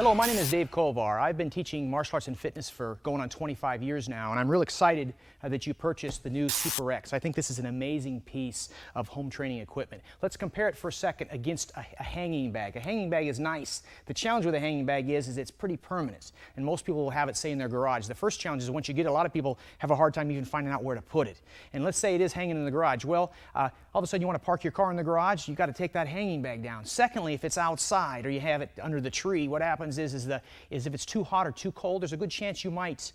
Hello, my name is Dave Kovar. I've been teaching martial arts and fitness for going on 25 years now, and I'm real excited that you purchased the new Super X. I think this is an amazing piece of home training equipment. Let's compare it for a second against a hanging bag. A hanging bag is nice. The challenge with a hanging bag is it's pretty permanent, and most people will have it, say, in their garage. The first challenge is once you get it, a lot of people have a hard time even finding out where to put it. And let's say it is hanging in the garage. Well, all of a sudden you want to park your car in the garage, you've got to take that hanging bag down. Secondly, if it's outside or you have it under the tree, what happens is if it's too hot or too cold, there's a good chance you might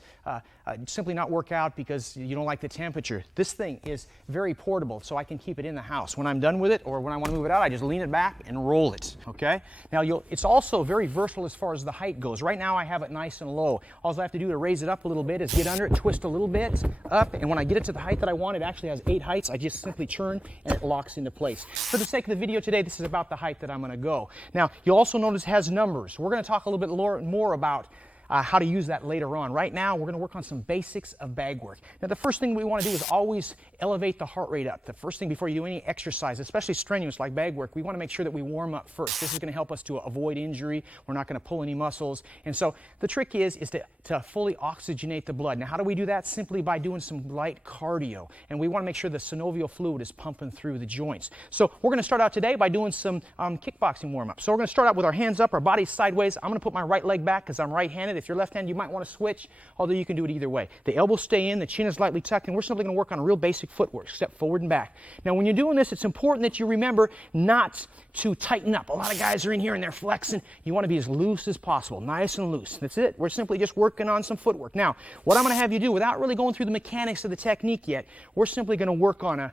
simply not work out because you don't like the temperature. This thing is very portable, so I can keep it in the house. When I'm done with it or when I want to move it out, I just lean it back and roll it, okay? Now, it's also very versatile as far as the height goes. Right now, I have it nice and low. All I have to do to raise it up a little bit is get under it, twist a little bit up, and when I get it to the height that I want, it actually has 8 heights. I just simply turn and it locks into place. For the sake of the video today, this is about the height that I'm going to go. Now, you'll also notice it has numbers. We're going to talk a little bit more about how to use that later on. Right now, we're going to work on some basics of bag work. Now, the first thing we want to do is always elevate the heart rate up. The first thing before you do any exercise, especially strenuous like bag work, we want to make sure that we warm up first. This is going to help us to avoid injury. We're not going to pull any muscles. And so the trick is to fully oxygenate the blood. Now, how do we do that? Simply by doing some light cardio. And we want to make sure the synovial fluid is pumping through the joints. So we're going to start out today by doing some kickboxing warm-up. So we're going to start out with our hands up, our bodies sideways. I'm going to put my right leg back because I'm right-handed. If you're left-handed, you might want to switch, although you can do it either way. The elbows stay in, the chin is lightly tucked, and we're simply going to work on a real basic footwork, step forward and back. Now, when you're doing this, it's important that you remember not to tighten up. A lot of guys are in here and they're flexing. You want to be as loose as possible, nice and loose. That's it. We're simply just working on some footwork. Now, what I'm going to have you do, without really going through the mechanics of the technique yet, we're simply going to work on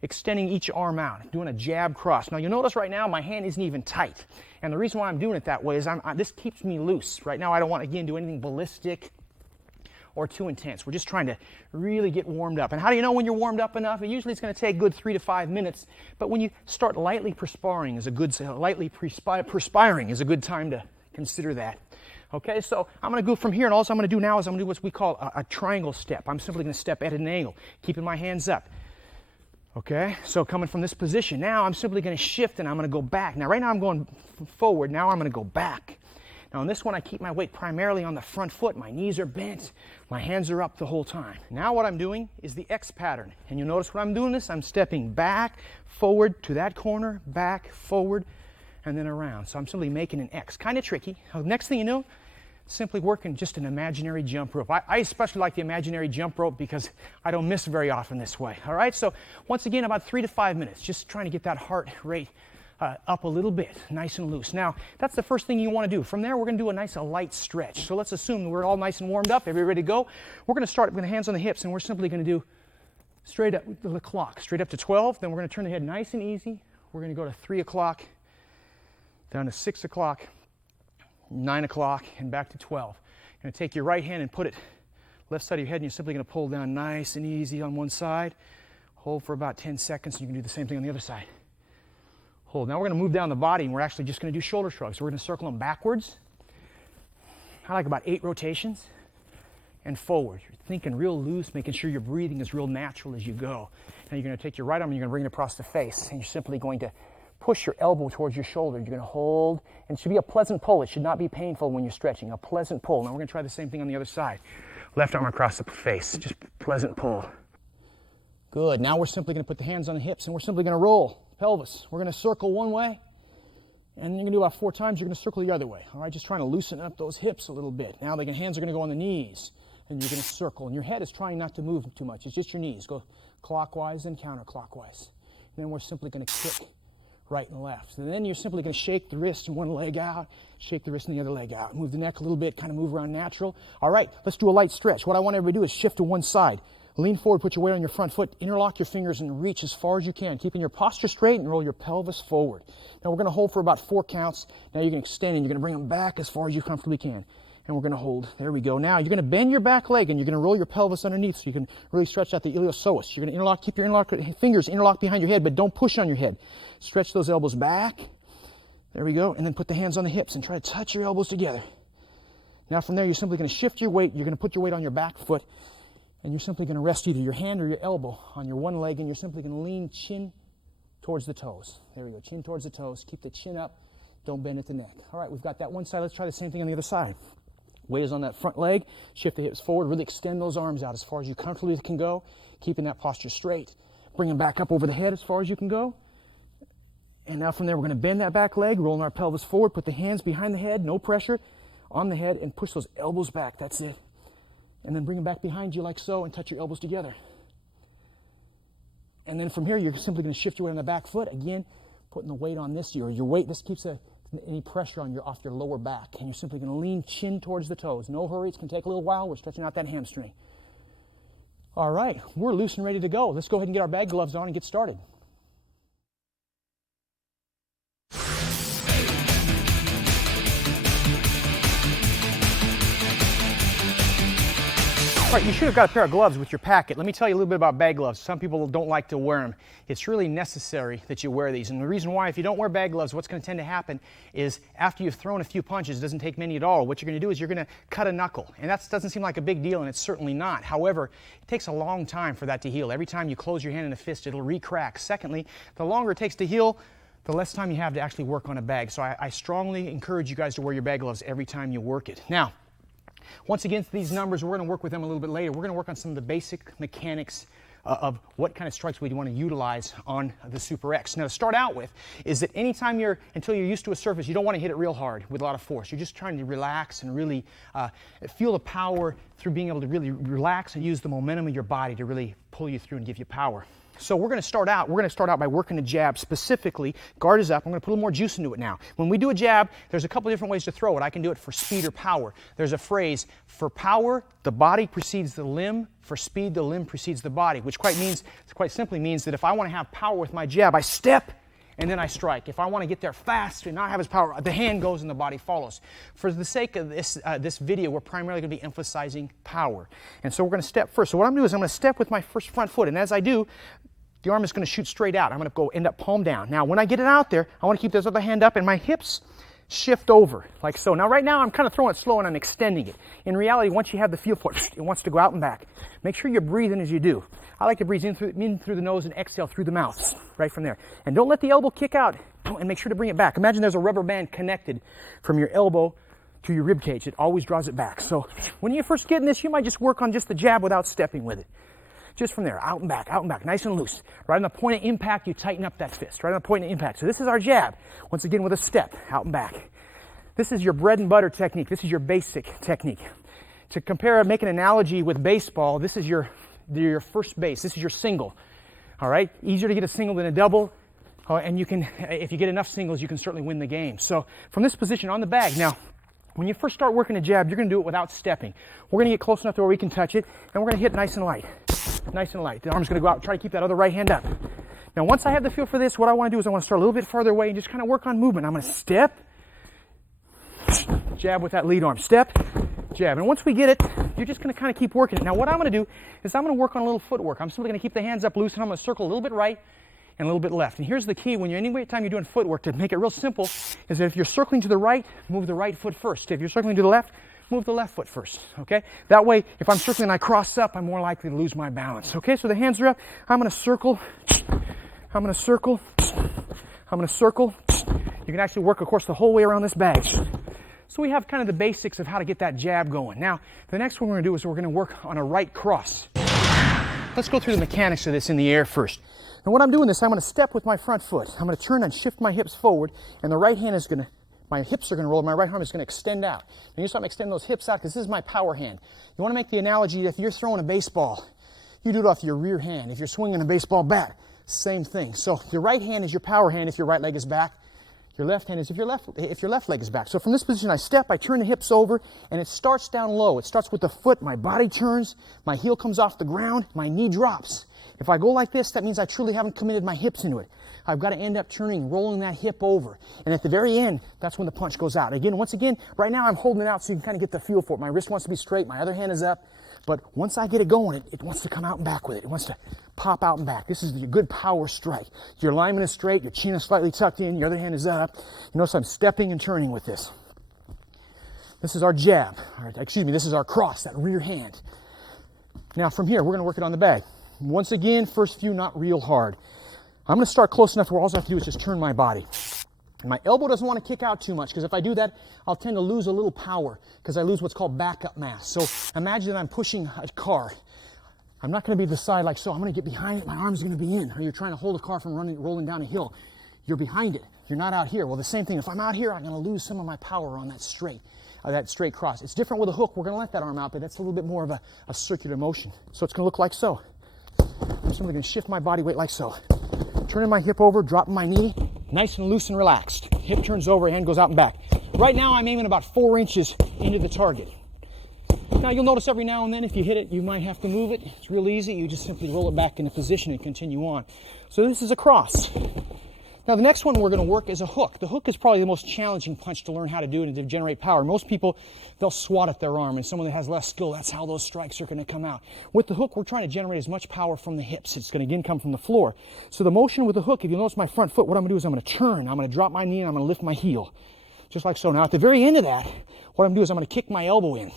extending each arm out, doing a jab cross. Now, you'll notice right now my hand isn't even tight. And the reason why I'm doing it that way is this keeps me loose. Right now, I don't want to, again, do anything ballistic or too intense. We're just trying to really get warmed up. And how do you know when you're warmed up enough? Usually it's going to take a good 3 to 5 minutes. But when you start lightly perspiring is a good time to consider that. Okay, so I'm going to go from here, and all I'm going to do now is I'm going to do what we call a triangle step. I'm simply going to step at an angle, keeping my hands up. Okay, so coming from this position, now I'm simply going to shift and I'm going to go back. Now, right now I'm going forward. Now I'm going to go back. Now, on this one, I keep my weight primarily on the front foot. My knees are bent. My hands are up the whole time. Now what I'm doing is the X pattern. And you'll notice when I'm doing this, I'm stepping back, forward to that corner, back, forward, and then around. So I'm simply making an X. Kind of tricky. Next thing you know, simply working just an imaginary jump rope. I especially like the imaginary jump rope because I don't miss very often this way. All right, so once again, about 3 to 5 minutes, just trying to get that heart rate up a little bit, nice and loose. Now, that's the first thing you want to do. From there, we're going to do a light stretch. So let's assume we're all nice and warmed up, everybody ready to go. We're going to start with the hands on the hips, and we're simply going to do straight up the clock, straight up to 12. Then we're going to turn the head nice and easy. We're going to go to 3 o'clock, down to 6 o'clock, 9 o'clock, and back to 12. You're going to take your right hand and put it left side of your head, and you're simply going to pull down nice and easy on one side. Hold for about 10 seconds, and you can do the same thing on the other side. Hold. Now we're going to move down the body, and we're actually just going to do shoulder shrugs. So we're going to circle them backwards. I like about 8 rotations, and forward. You're thinking real loose, making sure your breathing is real natural as you go. Now you're going to take your right arm, and you're going to bring it across the face, and you're simply going to push your elbow towards your shoulder. You're going to hold, and it should be a pleasant pull. It should not be painful when you're stretching. A pleasant pull. Now we're going to try the same thing on the other side. Left arm across the face. Just pleasant pull. Good. Now we're simply going to put the hands on the hips, and we're simply going to roll pelvis. We're going to circle one way, and then you're going to do about 4 times. You're going to circle the other way. All right, just trying to loosen up those hips a little bit. Now the hands are going to go on the knees, and you're going to circle. And your head is trying not to move too much. It's just your knees. Go clockwise and counterclockwise. And then we're simply going to kick right and left. And then you're simply going to shake the wrist and one leg out, shake the wrist and the other leg out. Move the neck a little bit, kind of move around natural. All right, let's do a light stretch. What I want everybody to do is shift to one side. Lean forward, put your weight on your front foot, interlock your fingers and reach as far as you can, keeping your posture straight and roll your pelvis forward. Now we're going to hold for about 4 counts. Now you're going to extend and you're going to bring them back as far as you comfortably can. And we're going to hold. There we go. Now you're going to bend your back leg and you're going to roll your pelvis underneath so you can really stretch out the iliopsoas. You're going to interlock, keep your fingers interlocked behind your head, but don't push on your head. Stretch those elbows back. There we go. And then put the hands on the hips and try to touch your elbows together. Now from there, you're simply going to shift your weight. You're going to put your weight on your back foot. And you're simply going to rest either your hand or your elbow on your one leg, and you're simply going to lean chin towards the toes. There we go, chin towards the toes. Keep the chin up Don't bend at the neck. All right, we've got that one side. Let's try the same thing on the other side. Weight is on that front leg. Shift the hips forward. Really extend those arms out as far as you comfortably can go, keeping that posture straight. Bring them back up over the head as far as you can go. And now from there, we're going to bend that back leg, rolling our pelvis forward, put the hands behind the head, no pressure on the head, and push those elbows back. That's it. And then bring them back behind you like so and touch your elbows together. And then from here, you're simply going to shift your weight on the back foot. Again, putting the weight on this, your weight, this keeps any pressure off your lower back. And you're simply going to lean chin towards the toes. No hurry, it's going to take a little while. We're stretching out that hamstring. All right, we're loose and ready to go. Let's go ahead and get our bag gloves on and get started. All right, you should have got a pair of gloves with your packet. Let me tell you a little bit about bag gloves. Some people don't like to wear them. It's really necessary that you wear these. And the reason why, if you don't wear bag gloves, what's going to tend to happen is after you've thrown a few punches, it doesn't take many at all. What you're going to do is you're going to cut a knuckle. And that doesn't seem like a big deal, and it's certainly not. However, it takes a long time for that to heal. Every time you close your hand in a fist, it'll re-crack. Secondly, the longer it takes to heal, the less time you have to actually work on a bag. So I strongly encourage you guys to wear your bag gloves every time you work it. Now, once again, these numbers, we're going to work with them a little bit later. We're going to work on some of the basic mechanics of what kind of strikes we want to utilize on the Super X. Now, to start out with, is that anytime until you're used to a surface, you don't want to hit it real hard with a lot of force. You're just trying to relax and really feel the power through being able to really relax and use the momentum of your body to really pull you through and give you power. So we're going to start out by working a jab specifically. Guard is up. I'm going to put a little more juice into it now. When we do a jab, there's a couple different ways to throw it. I can do it for speed or power. There's a phrase, for power, the body precedes the limb. For speed, the limb precedes the body, which quite simply means that if I want to have power with my jab, I step and then I strike. If I want to get there fast and not have his power, the hand goes and the body follows. For the sake of this video, we're primarily going to be emphasizing power. And so we're going to step first. So what I'm going to do is I'm going to step with my first front foot, and as I do, the arm is going to shoot straight out. I'm going to end up palm down. Now, when I get it out there, I want to keep this other hand up, and my hips shift over, like so. Now, right now, I'm kind of throwing it slow, and I'm extending it. In reality, once you have the feel for it, it wants to go out and back. Make sure you're breathing as you do. I like to breathe in through the nose and exhale through the mouth, right from there. And don't let the elbow kick out, and make sure to bring it back. Imagine there's a rubber band connected from your elbow to your rib cage. It always draws it back. So when you first get in this, you might just work on just the jab without stepping with it. Just from there, out and back, nice and loose. Right on the point of impact, you tighten up that fist, right on the point of impact. So this is our jab, once again with a step, out and back. This is your bread and butter technique. This is your basic technique. To make an analogy with baseball, this is your first base. This is your single, all right? Easier to get a single than a double, and if you get enough singles, you can certainly win the game. So from this position on the bag, now, when you first start working a jab, you're going to do it without stepping. We're going to get close enough to where we can touch it, and we're going to hit nice and light. Nice and light. The arm's going to go out and try to keep that other right hand up. Now, once I have the feel for this, what I want to do is I want to start a little bit farther away and just kind of work on movement. I'm going to step, jab with that lead arm. Step, jab. And once we get it, you're just going to kind of keep working it. Now, what I'm going to do is I'm going to work on a little footwork. I'm simply going to keep the hands up loose, and I'm going to circle a little bit right and a little bit left. And here's the key anytime you're doing footwork, to make it real simple, is that if you're circling to the right, move the right foot first. If you're circling to the left, move the left foot first, okay? That way, if I'm circling and I cross up, I'm more likely to lose my balance, okay? So the hands are up. I'm going to circle. I'm going to circle. I'm going to circle. You can actually work, of course, the whole way around this bag. So we have kind of the basics of how to get that jab going. Now, the next one we're going to do is we're going to work on a right cross. Let's go through the mechanics of this in the air first. And when I'm doing this, I'm going to step with my front foot. I'm going to turn and shift my hips forward, and the right hand is going to my hips are going to roll, my right arm is going to extend out. And you start extending those hips out because this is my power hand. You want to make the analogy that if you're throwing a baseball, you do it off your rear hand. If you're swinging a baseball bat, same thing. So your right hand is your power hand if your right leg is back. Your left hand is if your left leg is back. So from this position, I step, I turn the hips over, and it starts down low. It starts with the foot, my body turns, my heel comes off the ground, my knee drops. If I go like this, that means I truly haven't committed my hips into it. I've got to end up turning, rolling that hip over. And at the very end, that's when the punch goes out. Once again, right now I'm holding it out so you can kind of get the feel for it. My wrist wants to be straight, my other hand is up. But once I get it going, it wants to come out and back with it. It wants to pop out and back. This is your good power strike. Your alignment is straight, your chin is slightly tucked in, your other hand is up. You notice I'm stepping and turning with this. This is our jab. This is our cross, that rear hand. Now from here, we're going to work it on the bag. Once again, first few not real hard. I'm going to start close enough where all I have to do is just turn my body. My elbow doesn't want to kick out too much because if I do that, I'll tend to lose a little power because I lose what's called backup mass. So imagine that I'm pushing a car. I'm not going to be to the side like so. I'm going to get behind it. My arm's going to be in. Or you're trying to hold a car from rolling down a hill. You're behind it. You're not out here. Well, the same thing. If I'm out here, I'm going to lose some of my power on that straight cross. It's different with a hook. We're going to let that arm out, but that's a little bit more of a circular motion. So it's going to look like so. I'm simply going to shift my body weight like so. Turning my hip over, dropping my knee, nice and loose and relaxed. Hip turns over, hand goes out and back. Right now, I'm aiming about 4 inches into the target. Now, you'll notice every now and then if you hit it, you might have to move it. It's real easy. You just simply roll it back into position and continue on. So this is a cross. Now, the next one we're going to work is a hook. The hook is probably the most challenging punch to learn how to do and to generate power. Most people, they'll swat at their arm, and someone that has less skill, that's how those strikes are going to come out. With the hook, we're trying to generate as much power from the hips. It's going to, again, come from the floor. So the motion with the hook, if you notice my front foot, what I'm going to do is I'm going to turn. I'm going to drop my knee, and I'm going to lift my heel, just like so. Now, at the very end of that, what I'm going to do is I'm going to kick my elbow in.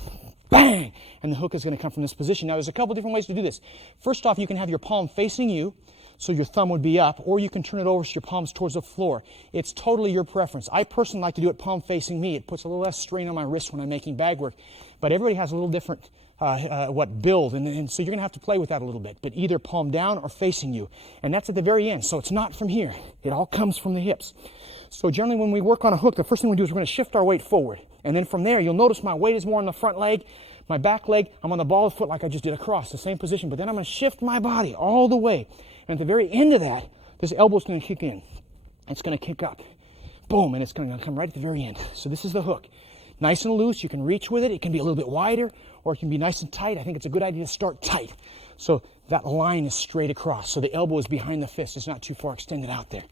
Bang! And the hook is going to come from this position. Now, there's a couple different ways to do this. First off, you can have your palm facing you, so your thumb would be up, or you can turn it over so your palm's towards the floor. It's totally your preference. I personally like to do it palm facing me. It puts a little less strain on my wrist when I'm making bag work. But everybody has a little different build, and so you're going to have to play with that a little bit. But either palm down or facing you. And that's at the very end, so it's not from here. It all comes from the hips. So generally when we work on a hook, the first thing we do is we're going to shift our weight forward. And then from there, you'll notice my weight is more on the front leg. My back leg, I'm on the ball of the foot like I just did across, the same position. But then I'm going to shift my body all the way. And at the very end of that, this elbow's going to kick in. It's going to kick up. Boom, and it's going to come right at the very end. So this is the hook. Nice and loose. You can reach with it. It can be a little bit wider, or it can be nice and tight. I think it's a good idea to start tight. So that line is straight across. So the elbow is behind the fist. It's not too far extended out there.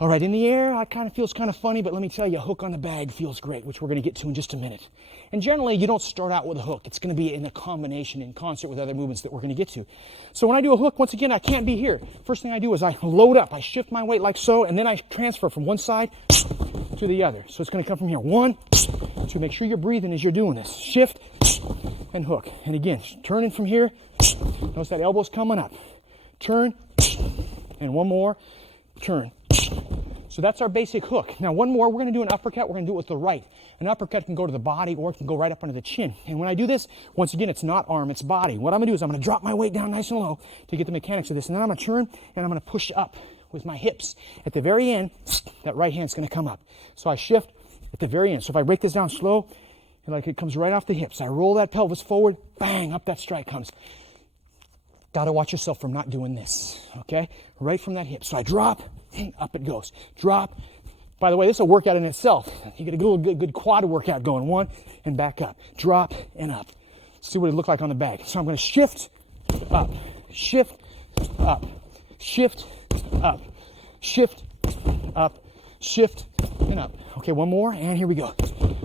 All right, in the air, it kind of feels kind of funny, but let me tell you, a hook on the bag feels great, which we're going to get to in just a minute. And generally, you don't start out with a hook. It's going to be in a combination, in concert with other movements that we're going to get to. So when I do a hook, once again, I can't be here. First thing I do is I load up. I shift my weight like so, and then I transfer from one side to the other. So it's going to come from here. 1, 2. Make sure you're breathing as you're doing this. Shift and hook. And again, turning from here. Notice that elbow's coming up. Turn, and one more. Turn. So that's our basic hook. Now one more, we're going to do an uppercut. We're going to do it with the right. An uppercut can go to the body or it can go right up under the chin. And when I do this, once again, it's not arm, it's body. What I'm going to do is I'm going to drop my weight down nice and low to get the mechanics of this. And then I'm going to turn and I'm going to push up with my hips. At the very end, that right hand's going to come up. So I shift at the very end. So if I break this down slow, like it comes right off the hips. I roll that pelvis forward, bang, up that strike comes. Got to watch yourself from not doing this, okay? Right from that hip. So I drop, up it goes. Drop. By the way, this is a workout in itself. You get a good quad workout going. 1 and back up. Drop and up. See what it looked like on the bag. So I'm going to shift, up, shift, up, shift, up, shift, up, shift, and up. Okay, one more, and here we go.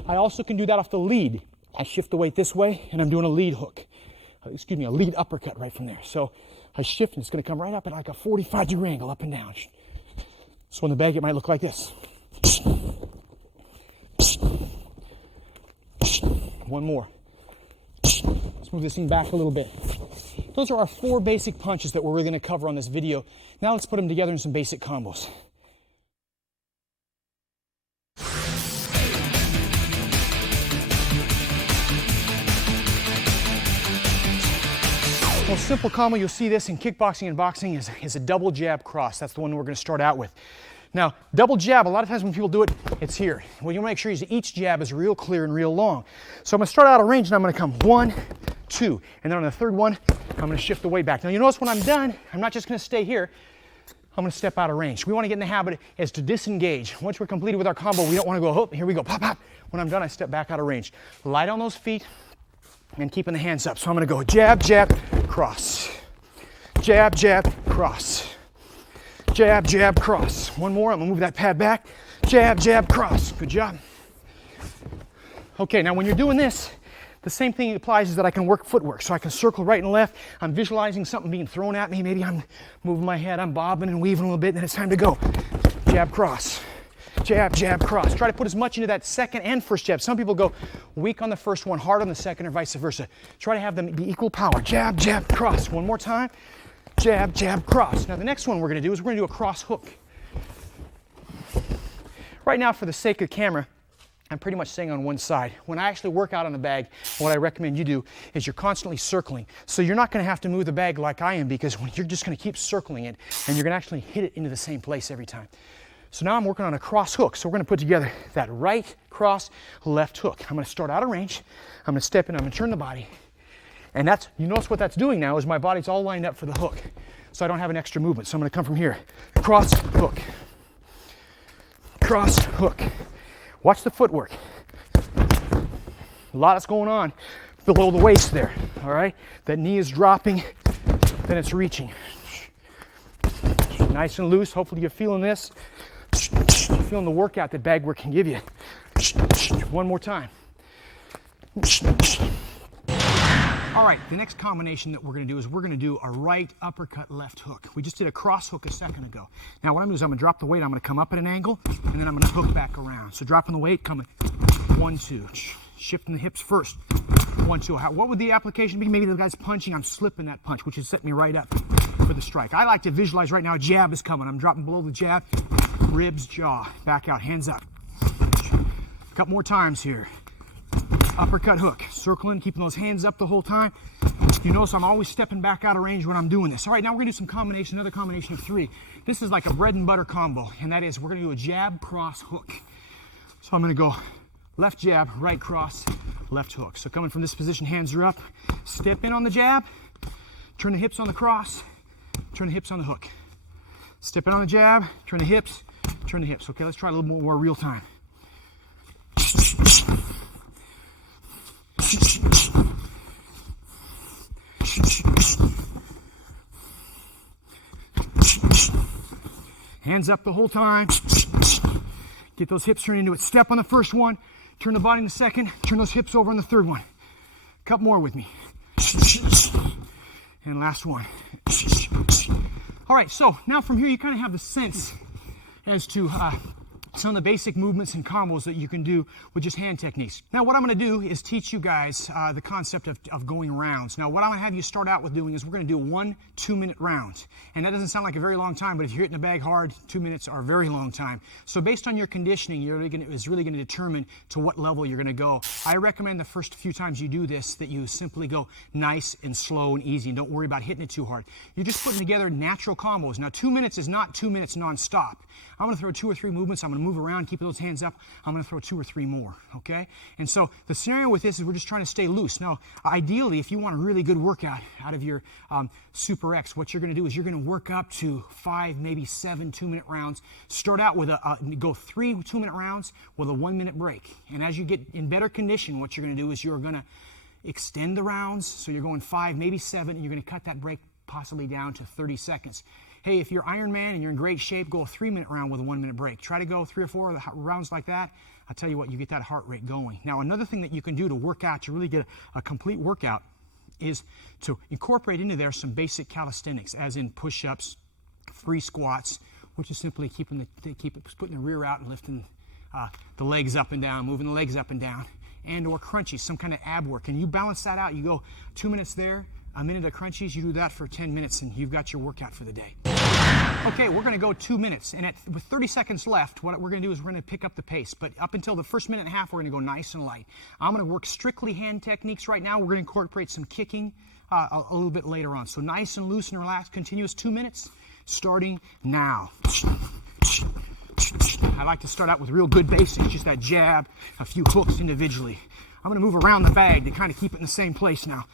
I also can do that off the lead. I shift the weight this way, and I'm doing a lead hook. A lead uppercut right from there. So I shift, and it's going to come right up at like a 45-degree angle, up and down. So on the bag, it might look like this. One more. Let's move this thing back a little bit. Those are our 4 basic punches that we're really going to cover on this video. Now let's put them together in some basic combos. Most simple combo, you'll see this in kickboxing and boxing, is a double jab cross. That's the one we're going to start out with. Now, double jab, a lot of times when people do it, it's here. Well, you want to make sure each jab is real clear and real long. So I'm going to start out of range and I'm going to come 1, 2. And then on the third one, I'm going to shift the weight back. Now, you notice when I'm done, I'm not just going to stay here. I'm going to step out of range. We want to get in the habit is to disengage. Once we're completed with our combo, we don't want to go, oh, here we go, pop, pop. When I'm done, I step back out of range. Light on those feet and keeping the hands up. So I'm going to go jab, jab, cross. Jab, jab, cross. Jab, jab, cross. One more. I'm going to move that pad back. Jab, jab, cross. Good job. Okay, now when you're doing this, the same thing applies is that I can work footwork. So I can circle right and left. I'm visualizing something being thrown at me. Maybe I'm moving my head. I'm bobbing and weaving a little bit, and then it's time to go. Jab, cross. Jab, jab, cross. Try to put as much into that second and first jab. Some people go weak on the first one, hard on the second, or vice versa. Try to have them be equal power. Jab, jab, cross. One more time. Jab, jab, cross. Now the next one we're going to do is we're going to do a cross hook. Right now, for the sake of camera, I'm pretty much staying on one side. When I actually work out on the bag, what I recommend you do is you're constantly circling. So you're not going to have to move the bag like I am, because when you're just going to keep circling it, and you're going to actually hit it into the same place every time. So now I'm working on a cross hook. So we're going to put together that right cross, left hook. I'm going to start out of range. I'm going to step in, I'm going to turn the body. And that's, you notice what that's doing now is my body's all lined up for the hook. So I don't have an extra movement. So I'm going to come from here. Cross, hook. Cross, hook. Watch the footwork. A lot is going on below the waist there, all right? That knee is dropping, then it's reaching. Nice and loose. Hopefully you're feeling this. You're feeling the workout that bag work can give you. One more time. All right, the next combination that we're going to do is we're going to do a right uppercut left hook. We just did a cross hook a second ago. Now what I'm going to do is I'm going to drop the weight, I'm going to come up at an angle, and then I'm going to hook back around. So dropping the weight, coming 1, 2, shifting the hips first, 1, 2. What would the application be? Maybe the guy's punching, I'm slipping that punch, which is setting me right up for the strike. I like to visualize right now a jab is coming. I'm dropping below the jab, ribs, jaw, back out, hands up. A couple more times here. Uppercut hook, circling, keeping those hands up the whole time. You notice I'm always stepping back out of range when I'm doing this. All right, now we're gonna do some combination, another combination of 3. This is like a bread and butter combo, and that is we're gonna do a jab, cross, hook. So I'm gonna go left jab, right cross, left hook. So coming from this position, hands are up, step in on the jab, turn the hips on the cross, turn the hips on the hook. Step in on the jab, turn the hips, turn the hips. Okay, let's try a little more real time. Hands up the whole time. Get those hips turned into it. Step on the first one, turn the body in the second, turn those hips over on the third one. Couple more with me. And last one. All right, so now from here you kind of have the sense as to some of the basic movements and combos that you can do with just hand techniques. Now what I'm going to do is teach you guys the concept of going rounds. Now what I'm going to have you start out with doing is we're going to do 1 2-minute rounds. And that doesn't sound like a very long time, but if you're hitting the bag hard, 2 minutes are a very long time. So based on your conditioning, is really going to determine to what level you're going to go. I recommend the first few times you do this that you simply go nice and slow and easy and don't worry about hitting it too hard. You're just putting together natural combos. Now 2 minutes is not 2 minutes non-stop. I'm going to throw 2 or 3 movements. I'm going to move around, keep those hands up. I'm going to throw 2 or 3 more, okay? And so the scenario with this is we're just trying to stay loose. Now, ideally, if you want a really good workout out of your Super X, what you're going to do is you're going to work up to 5, maybe 7 2-minute rounds. Start out with go 3 2-minute rounds with a 1-minute break. And as you get in better condition, what you're going to do is you're going to extend the rounds. So you're going 5, maybe 7, and you're going to cut that break possibly down to 30 seconds. Hey, if you're Iron Man and you're in great shape, go a 3-minute round with a 1-minute break. Try to go 3 or 4 rounds like that. I'll tell you what, you get that heart rate going. Now, another thing that you can do to work out, to really get a complete workout, is to incorporate into there some basic calisthenics, as in push-ups, free squats, which is simply putting the rear out and lifting the legs up and down, moving the legs up and down, and or crunchies, some kind of ab work. And you balance that out. You go 2 minutes there, a minute of crunchies, you do that for 10 minutes and you've got your workout for the day. Okay, we're going to go 2 minutes, and with 30 seconds left, what we're going to do is we're going to pick up the pace. But up until the first minute and a half, we're going to go nice and light. I'm going to work strictly hand techniques right now. We're going to incorporate some kicking a little bit later on. So nice and loose and relaxed, continuous 2 minutes, starting now. I like to start out with real good basics, just that jab, a few hooks individually. I'm going to move around the bag to kind of keep it in the same place now.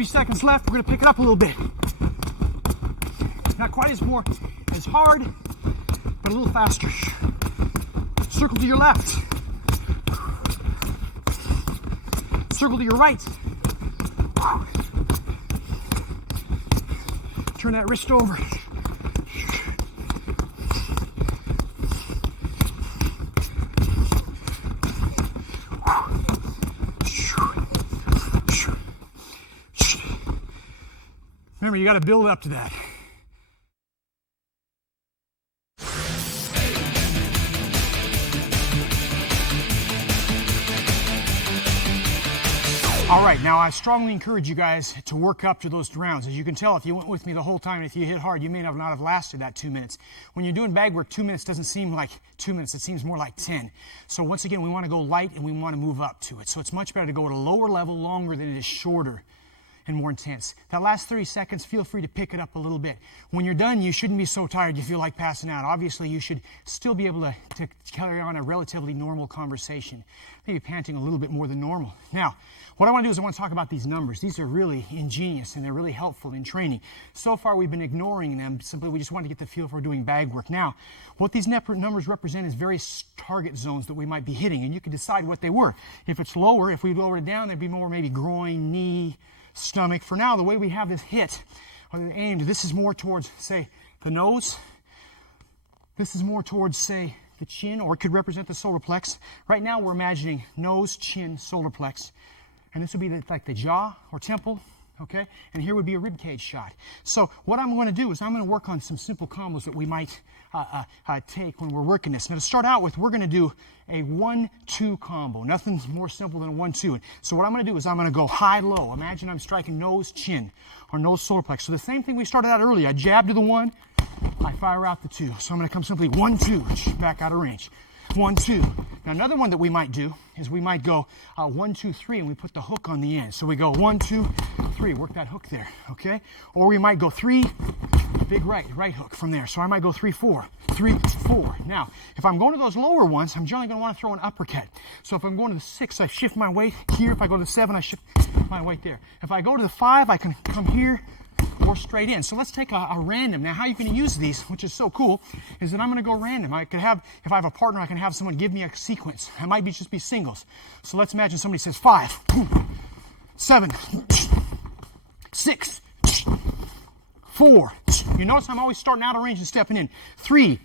30 seconds left. We're going to pick it up a little bit. Not quite as hard, but a little faster. Circle to your left. Circle to your right. Turn that wrist over. Remember, you got to build up to that. All right, now I strongly encourage you guys to work up to those rounds. As you can tell, if you went with me the whole time, if you hit hard, you may not have lasted that 2 minutes. When you're doing bag work, 2 minutes doesn't seem like 2 minutes. It seems more like 10. So once again, we want to go light and we want to move up to it. So it's much better to go at a lower level longer than it is shorter and more intense. That last 30 seconds, feel free to pick it up a little bit. When you're done, you shouldn't be so tired you feel like passing out. Obviously, you should still be able to carry on a relatively normal conversation, maybe panting a little bit more than normal. Now, what I want to do is I want to talk about these numbers. These are really ingenious and they're really helpful in training. So far, we've been ignoring them. Simply, we just want to get the feel for doing bag work. Now, what these numbers represent is various target zones that we might be hitting, and you can decide what they were. If it's lower, if we lower it down, there'd be more maybe groin, knee, stomach. For now, the way we have this hit or aimed, this is more towards, say, the nose. This is more towards, say, the chin, or it could represent the solar plex. Right now, we're imagining nose, chin, solar plex. And this would be like the jaw or temple, okay? And here would be a rib cage shot. So what I'm going to do is I'm going to work on some simple combos that we might take when we're working this. Now to start out with, we're going to do a 1-2 combo. Nothing's more simple than a 1-2. So what I'm going to do is I'm going to go high-low. Imagine I'm striking nose, chin, or nose, solar plex. So the same thing we started out earlier. I jab to the 1, I fire out the 2. So I'm going to come simply 1-2, back out of range. 1-2. Now another one that we might do is we might go 1-2-3 and we put the hook on the end. So we go 1-2-3, work that hook there, okay? Or we might go 3, big right hook from there. So I might go 3-4, 3-4. Now, if I'm going to those lower ones, I'm generally going to want to throw an uppercut. So if I'm going to the 6, I shift my weight here. If I go to the 7, I shift my weight there. If I go to the 5, I can come here or straight in. So let's take a random. Now how you can use these, which is so cool, is that I'm going to go random. I could have, if I have a partner, I can have someone give me a sequence. It might be just be singles. So let's imagine somebody says 5, 7, 6, 4. You notice I'm always starting out of range and stepping in. 3,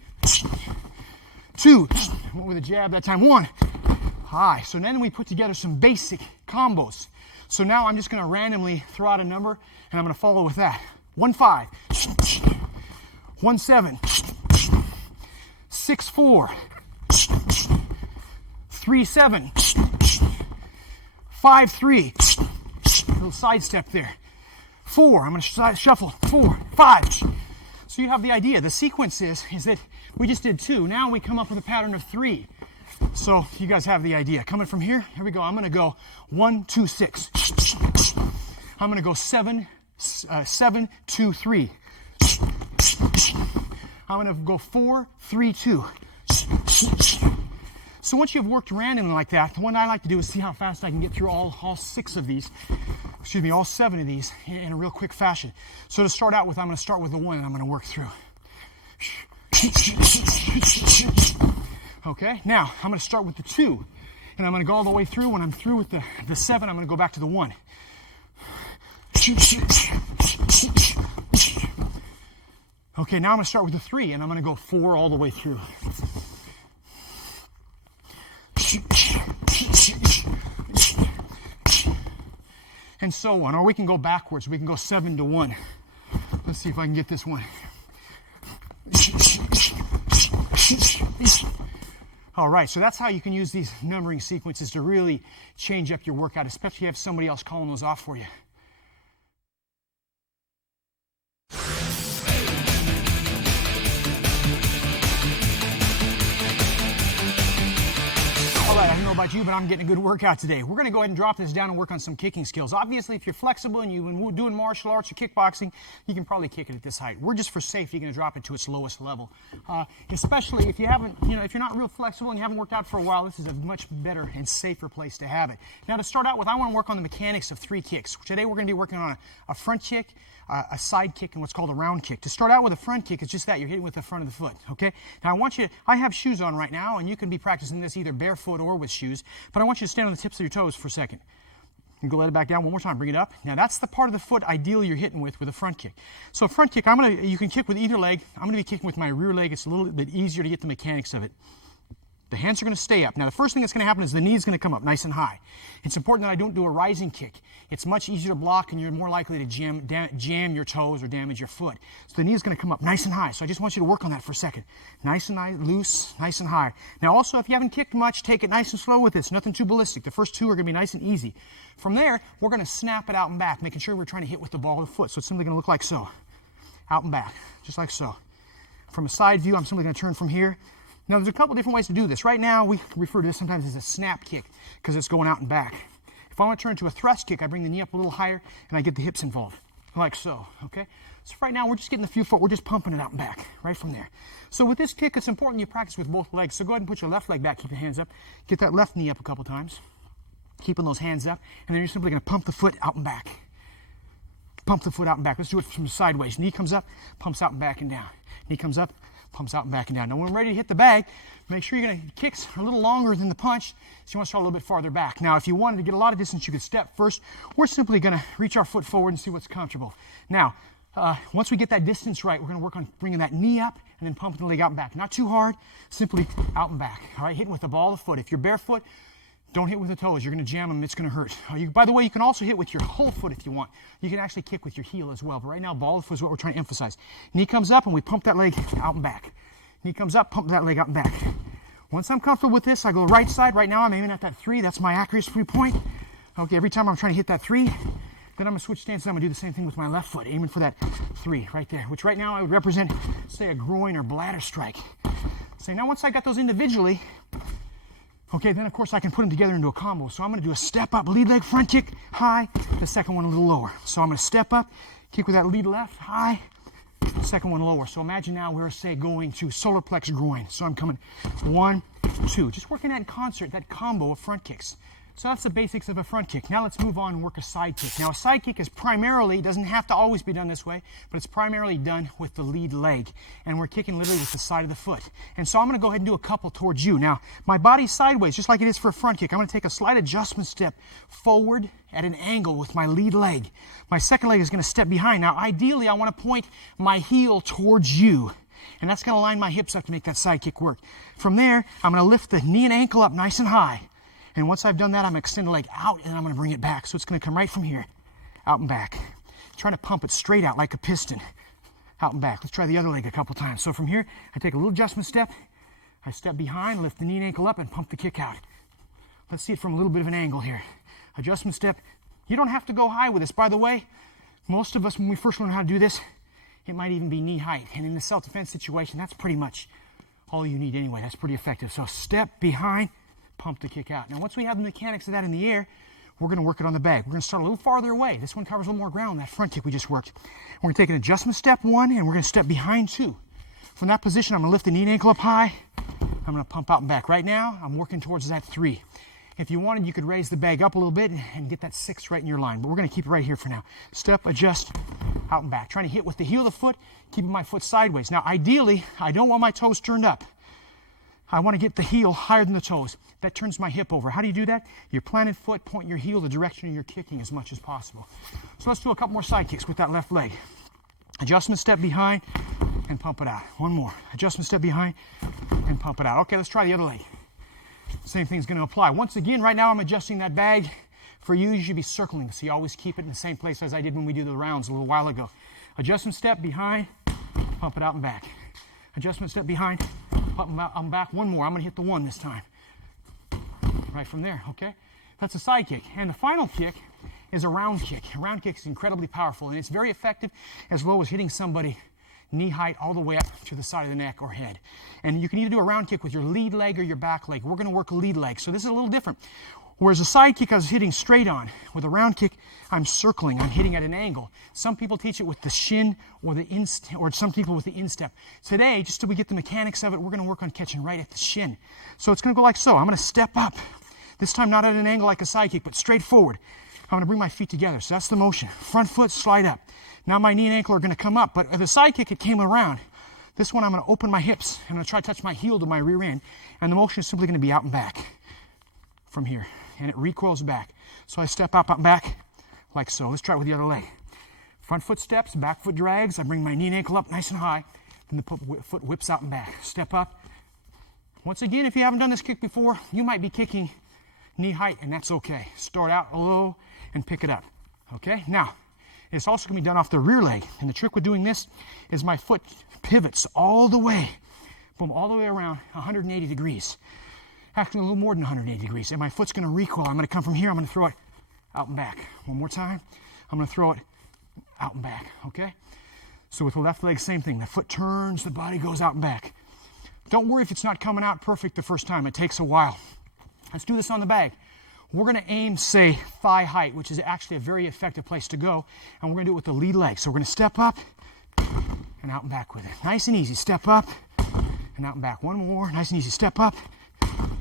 2, I went with a jab that time. 1, high. So then we put together some basic combos. So now I'm just going to randomly throw out a number, and I'm going to follow with that. 1-5, 1-7, 6-4, 3-7, 5-3. Little side step there. 4. I'm going to shuffle. 4, 5. So you have the idea. The sequence is that we just did 2. Now we come up with a pattern of 3. So you guys have the idea. Coming from here we go. I'm going to go 1, 2, 6. I'm going to go 7, 7, 2, 3. I'm going to go 4, 3, 2. So once you've worked randomly like that, the one I like to do is see how fast I can get through all 6 of these. Excuse me, all 7 of these in a real quick fashion. So to start out with, I'm going to start with the 1 and I'm going to work through. Okay, now I'm going to start with the 2, and I'm going to go all the way through. When I'm through with the 7, I'm going to go back to the 1. Okay, now I'm going to start with the 3, and I'm going to go 4 all the way through. And so on. Or we can go backwards. We can go 7 to 1. Let's see if I can get this one. All right, so that's how you can use these numbering sequences to really change up your workout, especially if you have somebody else calling those off for you. All right, I know about you, but I'm getting a good workout today. We're going to go ahead and drop this down and work on some kicking skills. Obviously, if you're flexible and you've been doing martial arts or kickboxing, you can probably kick it at this height. We're just for safety going to drop it to its lowest level. Especially if you haven't, if you're not real flexible and you haven't worked out for a while, this is a much better and safer place to have it. Now, to start out with, I want to work on the mechanics of 3 kicks. Today, we're going to be working on a front kick, a side kick, and what's called a round kick. To start out with a front kick, it's just that you're hitting with the front of the foot, okay? Now I have shoes on right now, and you can be practicing this either barefoot or with shoes, but I want you to stand on the tips of your toes for a second. And go let it back down one more time, bring it up. Now that's the part of the foot ideally you're hitting with a front kick. So front kick, you can kick with either leg. I'm going to be kicking with my rear leg. It's a little bit easier to get the mechanics of it. The hands are going to stay up. Now, the first thing that's going to happen is the knee is going to come up nice and high. It's important that I don't do a rising kick. It's much easier to block, and you're more likely to jam your toes or damage your foot. So the knee is going to come up nice and high. So I just want you to work on that for a second. Nice and nice, loose, nice and high. Now, also, if you haven't kicked much, take it nice and slow with this. Nothing too ballistic. The first 2 are going to be nice and easy. From there, we're going to snap it out and back, making sure we're trying to hit with the ball of the foot. So it's simply going to look like so. Out and back, just like so. From a side view, I'm simply going to turn from here. Now, there's a couple different ways to do this. Right now, we refer to this sometimes as a snap kick because it's going out and back. If I want to turn to a thrust kick, I bring the knee up a little higher and I get the hips involved, like so, okay? So right now, we're just getting the few foot. We're just pumping it out and back, right from there. So with this kick, it's important you practice with both legs. So go ahead and put your left leg back, keep your hands up. Get that left knee up a couple times, keeping those hands up, and then you're simply going to pump the foot out and back. Pump the foot out and back. Let's do it from sideways. Knee comes up, pumps out and back and down. Knee comes up, pumps out and back and down. Now, when we're ready to hit the bag, make sure you're going to kicks are a little longer than the punch, so you want to start a little bit farther back. Now, if you wanted to get a lot of distance, you could step first. We're simply going to reach our foot forward and see what's comfortable. Now, once we get that distance right, we're going to work on bringing that knee up and then pumping the leg out and back. Not too hard, simply out and back. All right, hitting with the ball of the foot. If you're barefoot, don't hit with the toes. You're going to jam them. It's going to hurt. By the way, you can also hit with your whole foot if you want. You can actually kick with your heel as well. But right now, ball of the foot is what we're trying to emphasize. Knee comes up, and we pump that leg out and back. Knee comes up, pump that leg out and back. Once I'm comfortable with this, I go right side. Right now, I'm aiming at that 3. That's my accuracy 3-point. Okay, every time I'm trying to hit that 3, then I'm going to switch stances. I'm going to do the same thing with my left foot, aiming for that 3 right there, which right now I would represent, say, a groin or bladder strike. So now once I got those individually, okay, then of course I can put them together into a combo. So I'm going to do a step up, lead leg front kick, high, the second one a little lower. So I'm going to step up, kick with that lead left, high, second one lower. So imagine now we're, say, going to solar plex groin. So I'm coming 1, 2. Just working that in concert, that combo of front kicks. So that's the basics of a front kick. Now let's move on and work a side kick. Now a side kick is primarily, doesn't have to always be done this way, but it's primarily done with the lead leg. And we're kicking literally with the side of the foot. And so I'm going to go ahead and do a couple towards you. Now, my body's sideways, just like it is for a front kick. I'm going to take a slight adjustment step forward at an angle with my lead leg. My second leg is going to step behind. Now, ideally, I want to point my heel towards you. And that's going to line my hips up to make that side kick work. From there, I'm going to lift the knee and ankle up nice and high. And once I've done that, I'm going to extend the leg out, and I'm going to bring it back. So it's going to come right from here, out and back. Trying to pump it straight out like a piston, out and back. Let's try the other leg a couple times. So from here, I take a little adjustment step. I step behind, lift the knee and ankle up, and pump the kick out. Let's see it from a little bit of an angle here. Adjustment step. You don't have to go high with this. By the way, most of us, when we first learn how to do this, it might even be knee height. And in the self-defense situation, that's pretty much all you need anyway. That's pretty effective. So step behind, pump the kick out. Now, once we have the mechanics of that in the air, we're going to work it on the bag. We're going to start a little farther away. This one covers a little more ground, that front kick we just worked. We're going to take an adjustment step 1, and we're going to step behind 2. From that position, I'm going to lift the knee and ankle up high. I'm going to pump out and back. Right now, I'm working towards that 3. If you wanted, you could raise the bag up a little bit and get that 6 right in your line. But we're going to keep it right here for now. Step, adjust, out and back. Trying to hit with the heel of the foot, keeping my foot sideways. Now, ideally, I don't want my toes turned up. I want to get the heel higher than the toes. That turns my hip over. How do you do that? Your planted foot, point your heel the direction you're kicking as much as possible. So let's do a couple more side kicks with that left leg. Adjustment step behind and pump it out. One more. Adjustment step behind and pump it out. Okay, let's try the other leg. Same thing's going to apply. Once again, right now I'm adjusting that bag. For you, you should be circling, so you always keep it in the same place as I did when we did the rounds a little while ago. Adjustment step behind, pump it out and back. Adjustment step behind, pump it out and back. One more. I'm going to hit the 1 this time. Right from there, okay? That's a side kick. And the final kick is a round kick. A round kick is incredibly powerful, and it's very effective as low as hitting somebody knee height all the way up to the side of the neck or head. And you can either do a round kick with your lead leg or your back leg. We're going to work lead leg. So this is a little different. Whereas a side kick I was hitting straight on. With a round kick, I'm circling. I'm hitting at an angle. Some people teach it with the shin or or some people with the instep. Today, just so we get the mechanics of it, we're going to work on catching right at the shin. So it's going to go like so. I'm going to step up. This time not at an angle like a side kick, but straight forward. I'm going to bring my feet together. So that's the motion. Front foot, slide up. Now my knee and ankle are going to come up. But the side kick, it came around. This one, I'm going to open my hips. I'm going to try to touch my heel to my rear end. And the motion is simply going to be out and back from here. And it recoils back. So I step up and back like so. Let's try it with the other leg. Front foot steps, back foot drags. I bring my knee and ankle up nice and high. Then the foot whips out and back. Step up. Once again, if you haven't done this kick before, you might be kicking knee height, and that's okay. Start out low and pick it up. Okay? Now, it's also going to be done off the rear leg. And the trick with doing this is my foot pivots all the way, boom, all the way around 180 degrees. Actually, a little more than 180 degrees. And my foot's going to recoil. I'm going to come from here. I'm going to throw it out and back. One more time. I'm going to throw it out and back. Okay? So with the left leg, same thing. The foot turns, the body goes out and back. Don't worry if it's not coming out perfect the first time. It takes a while. Let's do this on the bag. We're going to aim, say, thigh height, which is actually a very effective place to go. And we're going to do it with the lead leg. So we're going to step up and out and back with it. Nice and easy. Step up and out and back. One more. Nice and easy. Step up,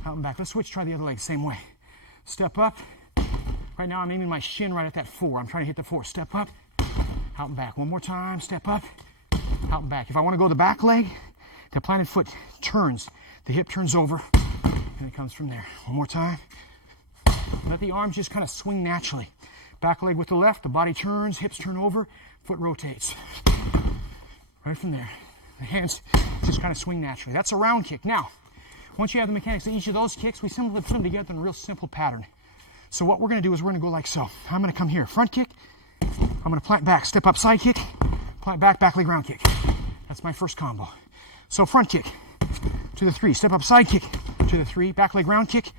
out and back. Let's switch. Try the other leg. Same way. Step up. Right now I'm aiming my shin right at that 4. I'm trying to hit the 4. Step up, out and back. One more time. Step up, out and back. If I want to go the back leg, the planted foot turns. The hip turns over, and it comes from there. One more time. Let the arms just kind of swing naturally. Back leg with the left, the body turns, hips turn over, foot rotates. Right from there. The hands just kind of swing naturally. That's a round kick. Now, once you have the mechanics of each of those kicks, we simply put them together in a real simple pattern. So what we're going to do is we're going to go like so. I'm going to come here, front kick. I'm going to plant back, step up, side kick, plant back, back leg round kick. That's my first combo. So front kick to the 3, step up, side kick to the 3, back leg round kick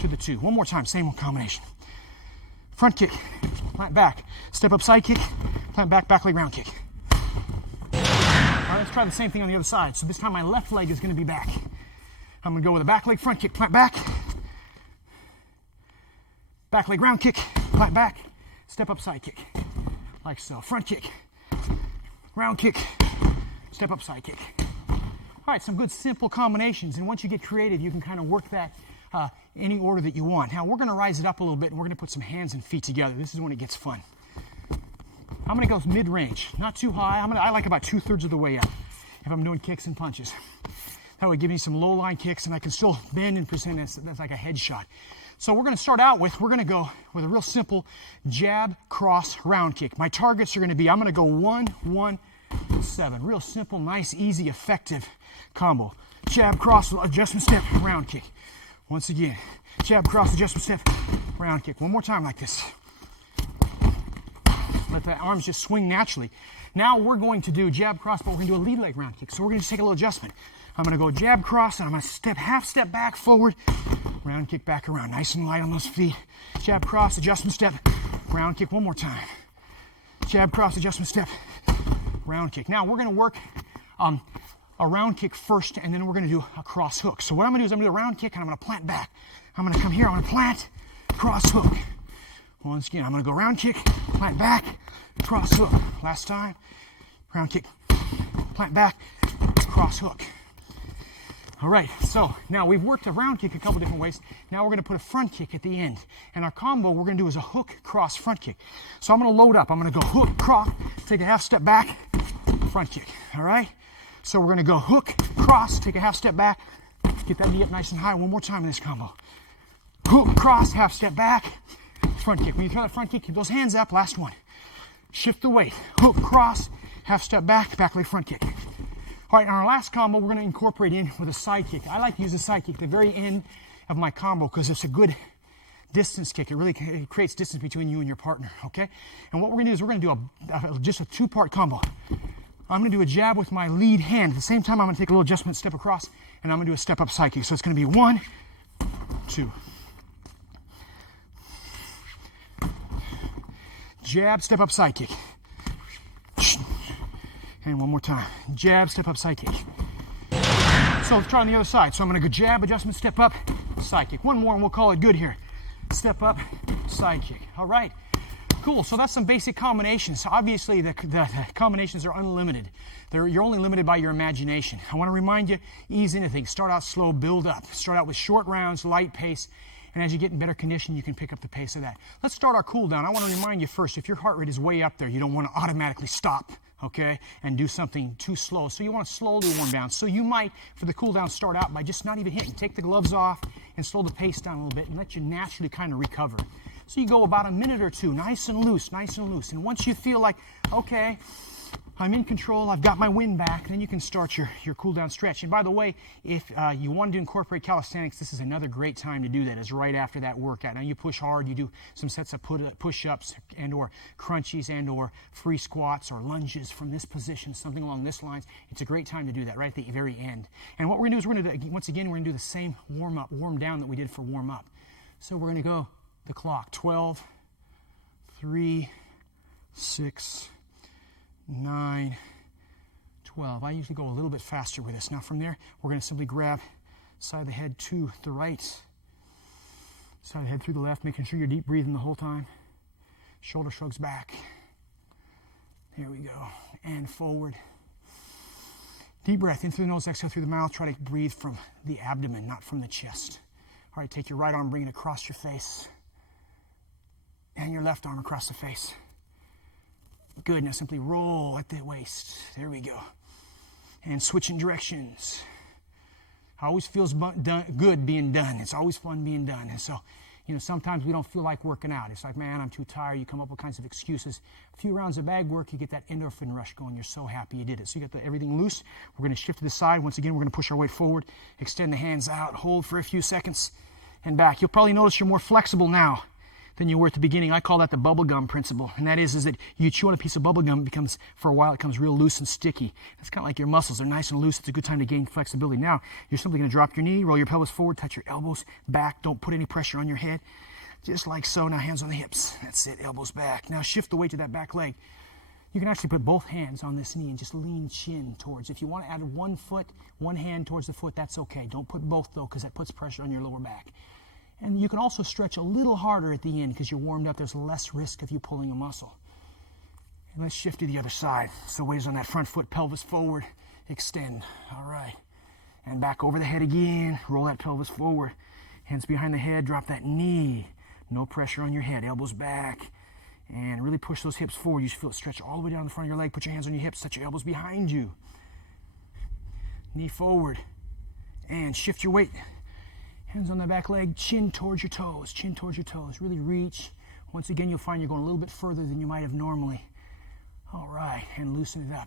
to the 2. One more time, same combination. Front kick, plant back, step up, side kick, plant back, back leg round kick. All right, let's try the same thing on the other side. So this time my left leg is going to be back. I'm going to go with a back leg front kick, plant back, back leg round kick, plant back, step up, side kick, like so. Front kick, round kick, step up, side kick. All right, some good simple combinations, and once you get creative, you can kind of work that any order that you want. Now, we're going to rise it up a little bit, and we're going to put some hands and feet together. This is when it gets fun. I'm going to go mid-range, not too high. I like about 2/3 of the way up if I'm doing kicks and punches. That would give me some low-line kicks, and I can still bend and present that's like a headshot. So we're going to start out with, we're going to go with a real simple jab, cross, round kick. My targets are going to be, I'm going to go 1, 1, 7. Real simple, nice, easy, effective combo. Jab, cross, adjustment step, round kick. Once again, jab, cross, adjustment step, round kick. One more time like this. Let the arms just swing naturally. Now we're going to do jab, cross, but we're going to do a lead leg round kick. So we're going to just take a little adjustment. I'm going to go jab, cross, and I'm going to half step back, forward, round kick back around. Nice and light on those feet. Jab, cross, adjustment step, round kick. One more time. Jab, cross, adjustment step, round kick. Now we're going to work a round kick first, and then we're going to do a cross hook. So what I'm going to do is I'm going to do a round kick, and I'm going to plant back. I'm going to come here, I'm going to plant, cross hook. Once again, I'm going to go round kick, plant back, cross hook. Last time, round kick, plant back, cross hook. All right, so now we've worked a round kick a couple different ways. Now we're going to put a front kick at the end. And our combo we're going to do is a hook, cross, front kick. So I'm going to load up. I'm going to go hook, cross, take a half step back, front kick. All right? So we're going to go hook, cross, take a half step back, get that knee up nice and high. One more time in this combo. Hook, cross, half step back, front kick. When you throw that front kick, keep those hands up. Last one. Shift the weight. Hook, cross, half step back, back leg front kick. All right, in our last combo, we're going to incorporate in with a side kick. I like to use a side kick at the very end of my combo because it's a good distance kick. It really creates distance between you and your partner, okay? And what we're going to do is we're going to do just a 2-part combo. I'm going to do a jab with my lead hand. At the same time, I'm going to take a little adjustment, step across, and I'm going to do a step up side kick. So it's going to be 1, 2. Jab, step up side kick. And one more time. Jab, step up, side kick. So let's try on the other side. So I'm going to go jab, adjustment, step up, side kick. One more and we'll call it good here. Step up, side kick. All right. Cool. So that's some basic combinations. Obviously, the combinations are unlimited. You're only limited by your imagination. I want to remind you, ease into things. Start out slow, build up. Start out with short rounds, light pace. And as you get in better condition, you can pick up the pace of that. Let's start our cool down. I want to remind you first, if your heart rate is way up there, you don't want to automatically stop, okay, and do something too slow. So you want to slowly warm down. So you might, for the cool down, start out by just not even hitting. Take the gloves off and slow the pace down a little bit and let you naturally kind of recover. So you go about a minute or two, nice and loose, nice and loose. And once you feel like, okay, I'm in control, I've got my wind back, then you can start your cool down stretch. And by the way, if you want to incorporate calisthenics, this is another great time to do that, is right after that workout. Now you push hard, you do some sets of push-ups and or crunchies and or free squats or lunges from this position, something along this lines. It's a great time to do that right at the very end. And what we're going to do is we're going to, once again, we're going to do the same warm down that we did for warm up. So we're going to go the clock, 12, 3, 6, 9, 12. I usually go a little bit faster with this. Now from there, we're going to simply grab side of the head to the right, side of the head through the left, making sure you're deep breathing the whole time. Shoulder shrugs back. Here we go. And forward. Deep breath in through the nose, exhale through the mouth. Try to breathe from the abdomen, not from the chest. All right, take your right arm, bring it across your face. And your left arm across the face. Good. Now simply roll at the waist. There we go. And switching directions. Always feels good being done. It's always fun being done. And so, sometimes we don't feel like working out. It's like, man, I'm too tired. You come up with kinds of excuses. A few rounds of bag work, you get that endorphin rush going. You're so happy you did it. So you got everything loose. We're going to shift to the side. Once again, we're going to push our weight forward. Extend the hands out. Hold for a few seconds. And back. You'll probably notice you're more flexible now than you were at the beginning. I call that the bubble gum principle. And that is that you chew on a piece of bubble gum, for a while, it becomes real loose and sticky. It's kind of like your muscles are nice and loose. It's a good time to gain flexibility. Now, you're simply going to drop your knee, roll your pelvis forward, touch your elbows back. Don't put any pressure on your head. Just like so. Now, hands on the hips. That's it. Elbows back. Now, shift the weight to that back leg. You can actually put both hands on this knee and just lean chin towards. If you want to add one hand towards the foot, that's okay. Don't put both, though, because that puts pressure on your lower back. And you can also stretch a little harder at the end because you're warmed up. There's less risk of you pulling a muscle. And let's shift to the other side. So weight is on that front foot, pelvis forward, extend. All right. And back over the head again. Roll that pelvis forward. Hands behind the head, drop that knee. No pressure on your head, elbows back. And really push those hips forward. You should feel it stretch all the way down the front of your leg. Put your hands on your hips, touch your elbows behind you. Knee forward. And shift your weight. Hands on the back leg, chin towards your toes, chin towards your toes. Really reach. Once again, you'll find you're going a little bit further than you might have normally. All right, and loosen it up.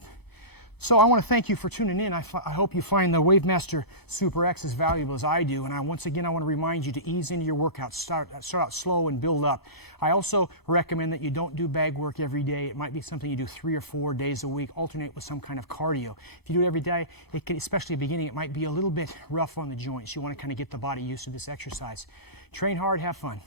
So I want to thank you for tuning in. I hope you find the Wavemaster Super X as valuable as I do. And once again, I want to remind you to ease into your workouts. Start out slow and build up. I also recommend that you don't do bag work every day. It might be something you do 3 or 4 days a week. Alternate with some kind of cardio. If you do it every day, especially at the beginning, it might be a little bit rough on the joints. You want to kind of get the body used to this exercise. Train hard, have fun.